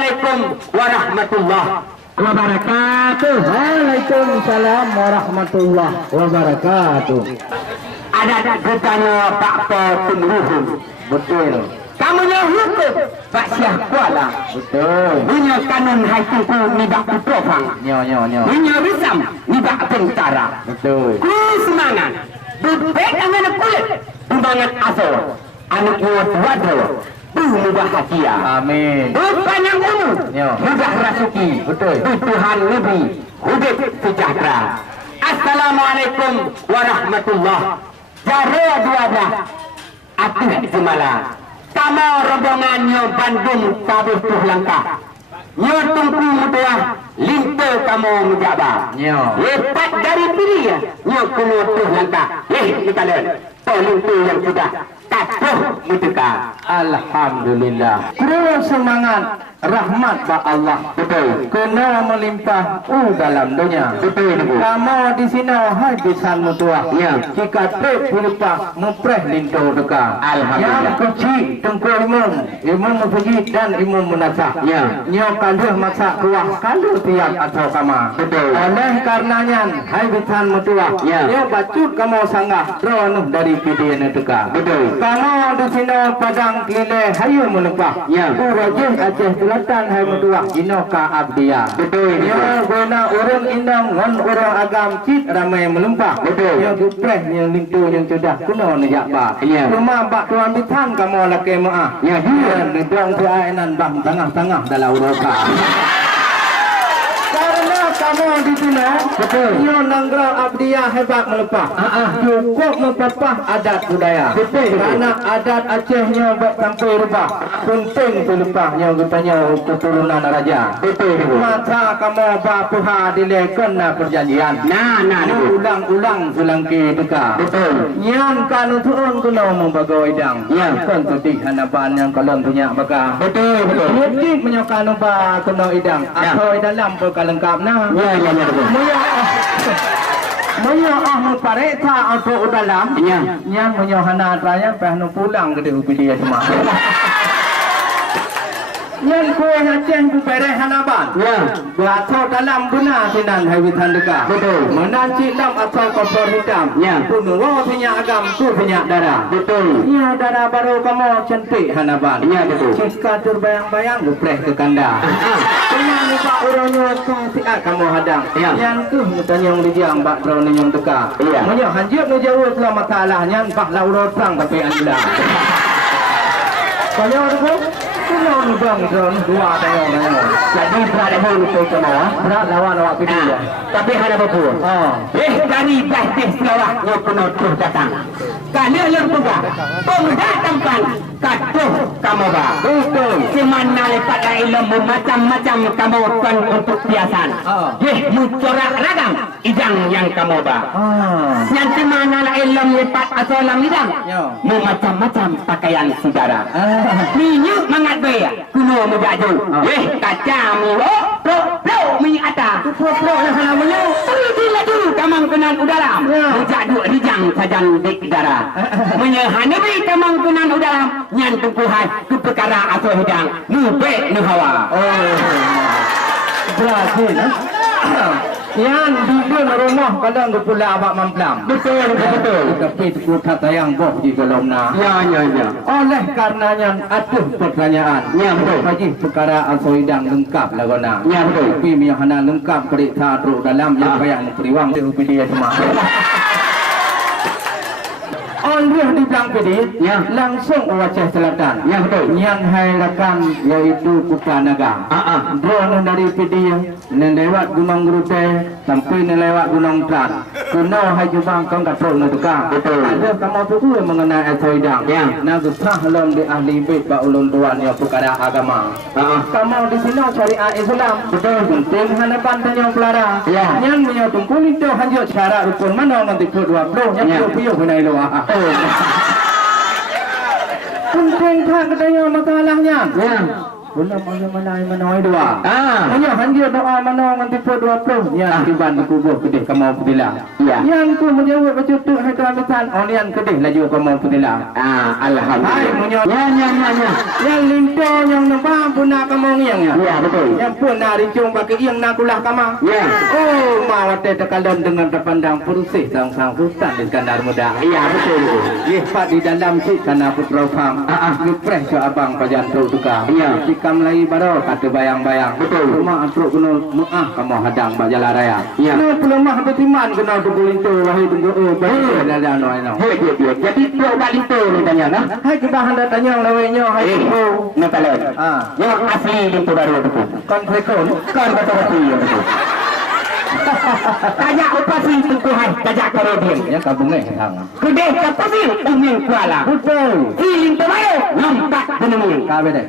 Assalamualaikum warahmatullahi wabarakatuh. Waalaikumsalam warahmatullahi wabarakatuh. Ada katanya Pak Pemruhun. Betul. Kamu nya hukum Pak Syah Kuala. Betul. Punya kanun hai tuku ni bak profang. Nyo. Punya risam ni bak tentara. Betul. Ku semangat. Bebek dengan kulit. Bumbangan asal. Anak muat wadah. Mudah bahagia. Amin. Berpanjang umur. Mudah rasuki. Betul. Tuhan lebih. Hidup sejahtera. Assalamualaikum warahmatullahi wabarakatuh. Atuh semala. Kamu rombongannya Bandung Tabuh Tuh Langkah. Nyo tungku mutua lintu kamu menjabat. Lepas dari pilih ya. Nyo kuno Tuh Langkah. Kita lihat. Lintu yang sudah tabuh mutuka. Alhamdulillah. Terus semangat. Rahmat ba Allah. Betul. Kena melimpah dalam dunia. Betul. Kamu di sini hai bisan mutua. Ya. Jika trip melimpah mupreh lintu deka. Alhamdulillah. Yang kecil tengku imam mufajid dan imam munasah. Ya. Nyo kanduh masak kuah kanduh tiap atau kama. Betul. Oleh karenanya hai bisan mutua. Ya. Dia bacut kamu sanggah ronuh dari pidian deka. Betul. Kamu di sini padang kile hayu melimpah. Ya. Urajih Aceh Selatan hai mutua inoka abdia. Betul. Yo guna urang indang ngon urang agam cit ramai melempah. Betul. Yo gupreh yang lintu yang sudah kuno ni jakba. Ya. Cuma bak tuan bitan kamu laki maah. Ya. Di dong tu ainan bang tengah-tengah dalam uroka. Karena kamu di sini, betul. Yo nanggau abdia hebat melempah. Cukup mempapah adat budaya. Betul. Karena adat Acehnya baik sampai rubah. Penting pelepahnya katanya keturunan raja. Betul. Masa kamu bapuha dilekan perjanjian. Nah. Ulang-ulang selangki deka. Betul. Yang kan tuan kena membagai idang. Ya. Kan tutik hanapan yang kalau punya baga. Betul. Mungkin menyokan ubah kena idang. Ya. Atau dalam perkalengkap nah. Ya, betul. Maya pareta atau dalam. Ya. Yang menyohana raya pehnu pulang ke dia semua. Yang kau Aceh ku pereh hanaban. Ya. Atau dalam guna sinan hai witan deka. Betul. Menanci lam atau kompor hitam. Ya. Punuwa punya agam ku punya darah. Betul. Ya darah baru kamu cantik hanaban. Ya, betul. Jika terbayang-bayang gupreh ke kanda. Kena lupa orangnya siat kamu hadang. Ya. Yang tu mutanyong dijam bak drone yang deka. Ya. Menyo hanjut nu jauh selama masalahnya pak lauro sang tapi anda. Kaya tu Kuno ni bang drone dua tayong. Jadi berat level itu semua. Berat lawan awak pilih. Tapi ada apa? Dari Basih Sarawak yang penutup datang. Kalau yang juga pendatangkan katuh kamu bah. Betul. Semana lepas ilmu macam-macam kamu kan untuk biasan. Mucorak ragam idang yang kamu bah. Yang semana ilmu lepas asalam idang. Macam-macam pakaian saudara. Minyak mangat bea. Kuno mujaju. Kacamu. Pro mi ata. Pro lah namanya. Bila dulu kamang kenan udara. Mujaju rijang sajang di udara. Menyehanabi kamang kenan udara. Nyan tukuhan tu perkara asal hidang. Nubek nu hawa. Berhasil. Yang di rumah kadang pula abak mamplam. Betul. Tapi tu kata yang boh di dalam na. Ya. Oleh karenanya atuh pertanyaan. Ya, betul. Haji perkara asal hidang lengkap lagona. Ya, betul. Tapi miyahana lengkap periksa teruk dalam yang bayang periwang dia semua. Oleh di Blang Pedi, langsung Aceh Selatan. Ya, betul. Yang hailakan yaitu Kuta Naga. Drone dari Pedi, lewat Gunung Gerute, sampai lewat Gunung Trat. Kuno hai jubang kau kat drone tukang. Betul. Ada kamu tu mengenai Asoidang. Ya. Nak sahlom di ahli bait pak ulun tuan yang perkara agama. Kamu di sini syariat Islam. Betul. Penting hanapan tanya pelara. Ya. Yang menyotung kulit tu hanya syarat rukun mana nanti kedua bro. Yang piu benai luar. Penting tak katanya masalahnya. Ya. Belum mana dua. Hanya hanya doa mana nanti kedua bro. Ya. Tiba di kubur kedih kamu bila. Ya. Yang ku menjawab bercutuk hai tuan pesan. Onian kedih laju kamu putila. Alhamdulillah. Hai menyo. Ya. Yang limpo yang nembang pun nak kamu yang ya. Ya, betul. Yang pun nak rincung bagi yang nak kulah kamu. Ya. Oh, mawate tekalan dengan terpandang perusih sang-sang sultan di Iskandar Muda. Ya, betul. Pak di dalam si kana putra fam. Ngepres ke abang pajan tu tukar. Ya. Sikam lai baro kata bayang-bayang. Betul. Rumah antruk kena muah kamu hadang bak jalan raya. Ya. Kena pelemah betiman kena tunggu lintu wahai tunggu baik dah no no. Dia. Jadi buat balik tu ni tanya nah. Hai kita hendak tanya lawainya hai tunggu. Nak tahu. Yang asli itu baru betul. Kon prekon. Kan betul ya betul. Tanya apa sih itu Tuhan? Tanya kalau dia. Ya kabungnya hang. Kedai apa sih? Uming kuala. Betul. Feeling terbaik. Nampak penemuan. Kabe dah.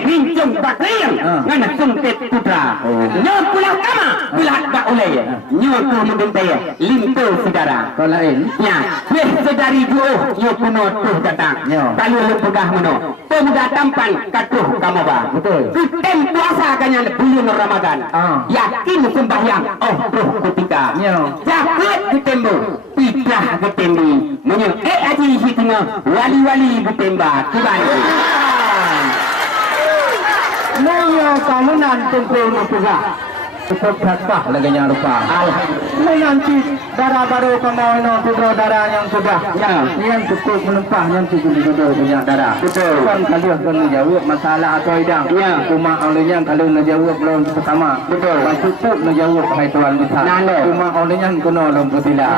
Rincung bakriang. Ngana sungkit putra. Nyok pulang kama. Pulang tak oleh. Nyok ku mendentaya. Limpo saudara. Kau lain. Ya. Sedari juh. Nyok kuno tuh datang. Kalau lu pegah meno. Pemuda tampan katuh kamu ba. Betul. Kutem puasa kanya bulan Ramadan. Yakin sembahyang. Tuh ketika. Jakut ketembu. Pitah ketembu. Menyuk aji hitna. Wali-wali ketemba. Tuhan. Nyo kamu nanti pernah cukup berapa lagi yang lupa. Nanti darah baru kamu ino putra darah yang sudah. Yang cukup menempah yang cukup punya darah. Betul. Kan kalian kan menjawab masalah atau idang. Cuma olehnya kalau menjawab belum pertama. Betul. Cukup menjawab hai tuan besar. Cuma olehnya kena belum putila.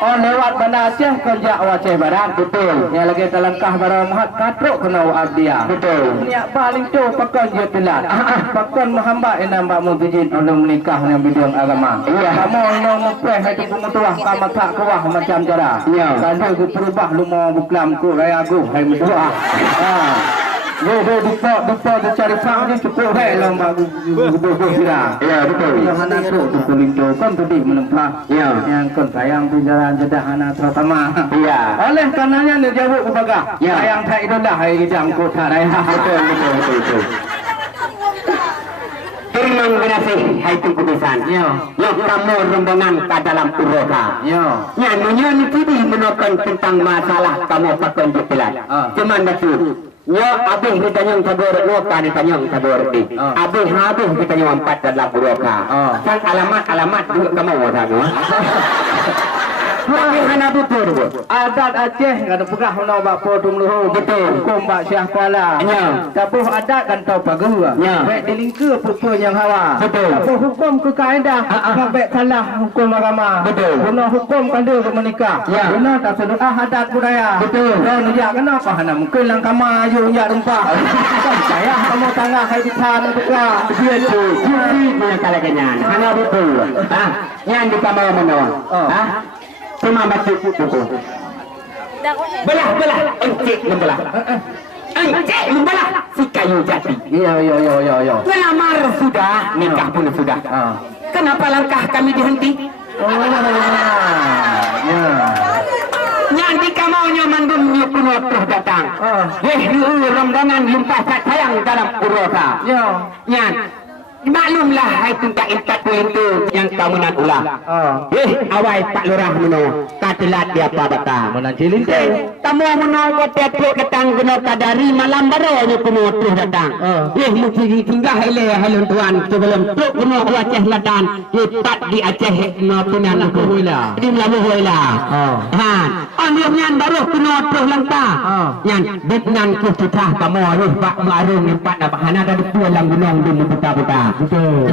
Oh lewat Banda Aceh kerja Aceh Barat. Betul. Yang lagi terlengkah barang mahat katruk kena abdia. Betul. Niat paling tu pakon je telat. Pakon menghamba enam bak mutijin untuk menikah dengan bidang agama. Kamu ino mupeh hati pemutuah kamu tak kuah macam cara. Kalau ku perubah lumah buklam ku raya ku hai mendoa. Dupa cari faham ni cukup hai lomba kira. Ya betul. Yang anak tu kulindo kan tadi menempah. Yang kon sayang pinjaran jedah anak terutama. Oleh karenanya dia jawab kepada. Sayang tak itu dah hai jam kota raya. Betul. Terima kasih hai tu kudusan. Yang kamu rombongan ke dalam uroka. Yang menyanyi tadi menokon tentang masalah kamu pakon jepelat. Cuman betul. Abang kita yang tabur roka ni tanya tabur di. Abang kita yang 4 dalam roka. Kan alamat juga kamu orang. Tapi hana betul. Adat Aceh kan pegah nak bak podung luhu. Betul. Hukum bak Syah Kuala. Tapi adat kan tahu pagu. Baik dilingka pupu yang hawa. Betul. Tapi hukum ke kaedah. Baik salah hukum agama. Betul. Guna hukum kan dia ke menikah. Guna tak sedoah adat budaya. Betul. Dan dia kenapa hana mungkin lang kama ayu ya rempah. Saya kamu tangah hai ditan buka. Betul. Jadi punya kalaganyan. Hana betul. Yang di kamar mana? Cuma baca buku. Belah, encik membelah. Encik membelah si kayu jati. Ya. Melamar sudah, nikah pun sudah. Kenapa langkah kami dihenti? Nanti kamu nyaman dunia kuno terus datang. Rombongan limpah tak sayang dalam uroka. Maklumlah hai tentang intak itu yang kamu nak ulah. Awai Pak Lurah meno katelat dia apa bata. Mana cilinte. Tamu meno kote ketang guna kadari malam baru ni kuno terus datang. Mesti tinggal hele halun tuan sebelum tu kuno Aceh Selatan. Tak di Aceh no punan kuila. Di Melayu kuila. Anu nyan baru kuno terus langkah. Nyan betnan ku tutah kamu ni Pak Marung ni Pak bahana ada pulang gunung di buta-buta. Betul.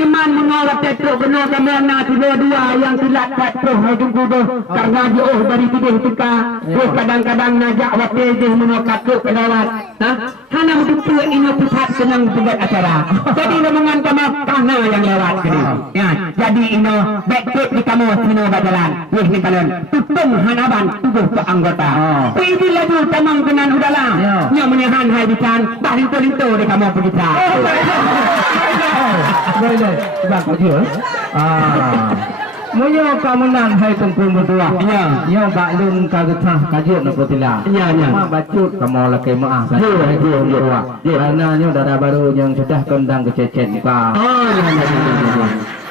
Iman menolak petrol benar kemana dua yang silat petrol hidup kudo karena jauh dari tidur tika. Kadang-kadang najak waktu dia menolak ke lewat. Hana betul ini pusat senang buat acara. Jadi rombongan kamu karena yang lewat sini. Jadi ini backpack di kamu sini berjalan. Ni kalian tutung hanaban tubuh ke anggota. Ini lagi tamang kenan udahlah. Yang menyahan hai bican balinto-linto di kamu pergi. Boleh. Sebab dia. Munyo kamunan hai tengkung berdua. Yo bak lun kagetah kajut nak potila. Ma bacut kamu laki maaf. Karena nyo darah baru yang sudah kondang kececet ka.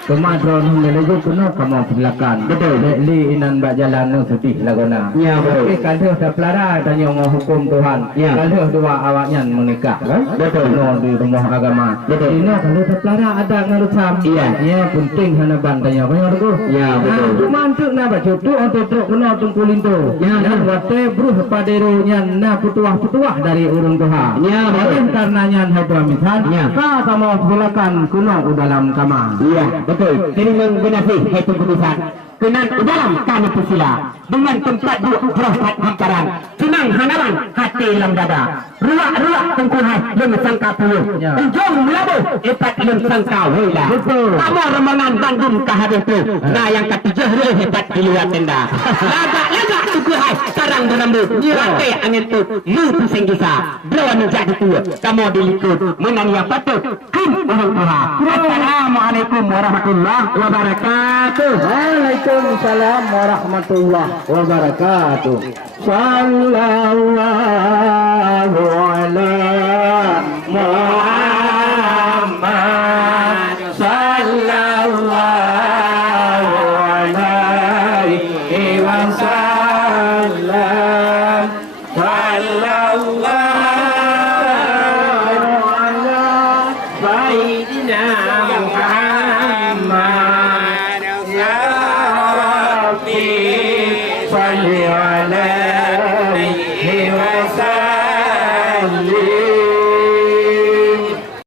Kemadron hingga lagi kena kamu perlakan. Betul. Li inan bak jalan nu sedih lagona. Ya betul. Tapi kalau dah pelara tanya ngau hukum Tuhan. Ya. Kalau dua awaknya menikah, kan? Betul. No di rumah agama. Betul. Ini kalau dah pelara ada ngalucam. Iya. Ya penting hana bantanya banyak tu. Ya betul. Cuma untuk nak baca tu untuk truk kena tungkulin tu. Ya. Dan wate bruh paderunya na petuah dari urang Tuhan. Ya betul. Karenanya hadra misal. Ya. Ka sama perlakan kuno dalam kamar. Iya betul. Ini menggunakan itu keputusan. Kenan dalam kami pusila dengan tempat dua berasat hamparan senang hanaran hati dalam dada ruak-ruak tengkuhai lem sangka puluh ujung melabuh epat lem sangka wila kamu remangan Bandung kahadih tu nah yang ketiga hebat di luar tenda lagak-lagak tengkuhai sarang berambut hati angin tu mu pusing kisah berawan menjadi tua kamu dilikut menania patut kim orang Tuhan. Assalamualaikum warahmatullahi wabarakatuh. Waalaikumsalam warahmatullahi wabarakatuh. Sallallahu ala